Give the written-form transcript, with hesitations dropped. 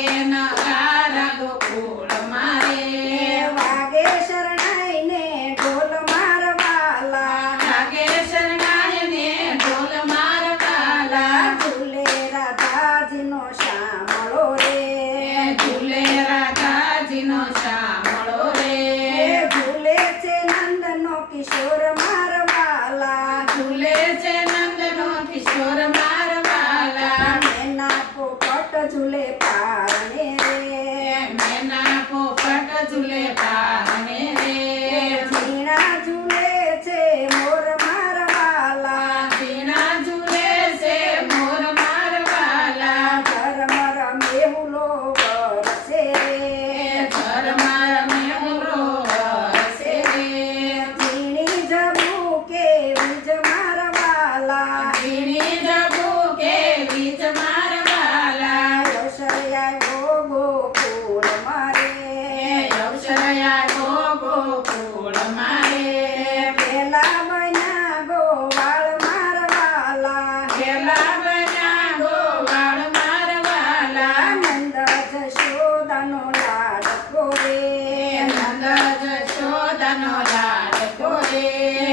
વાગે નગારા ગોકુળ મારે વાગે શરણાઈને ઢોલ મારવાલા વાગે શરણાઈને ઢોલ મારવાલા ઝૂલે રાધાજીનો શામળો રે ઝૂલે રાધાજીનો શામળો રે ઝૂલે છે નંદનો કિશોર મારવાલા ઝૂલે છે નંદનો કિશોર મારવાલા મેના પોપટ ઝૂલે પારણે રે મેના પોપટ ઝૂલે પારણે રે ઝીણા ઝૂલે છે મોર મારવાલા ઝીણા ઝૂલે છે મોર મારવાલા ધર્મ રમેહુલો વરસે રે ઘરમાં મેહુલો વરસે રે ઝીણી ઝબુકે વીજ મારવાલા ઝીણી ઝબુકે વીજ મારવાલા યશર્યા ગોકુળ મારે અવસરયા ગોકુળ મારે પેલા બન્યા ગોવાળ મારવાલા પેલા બન્યા ગોવાળ મારવાલા નંદ જશોદાનો લાડકો રે નંદ જશોદાનો લાડકો રે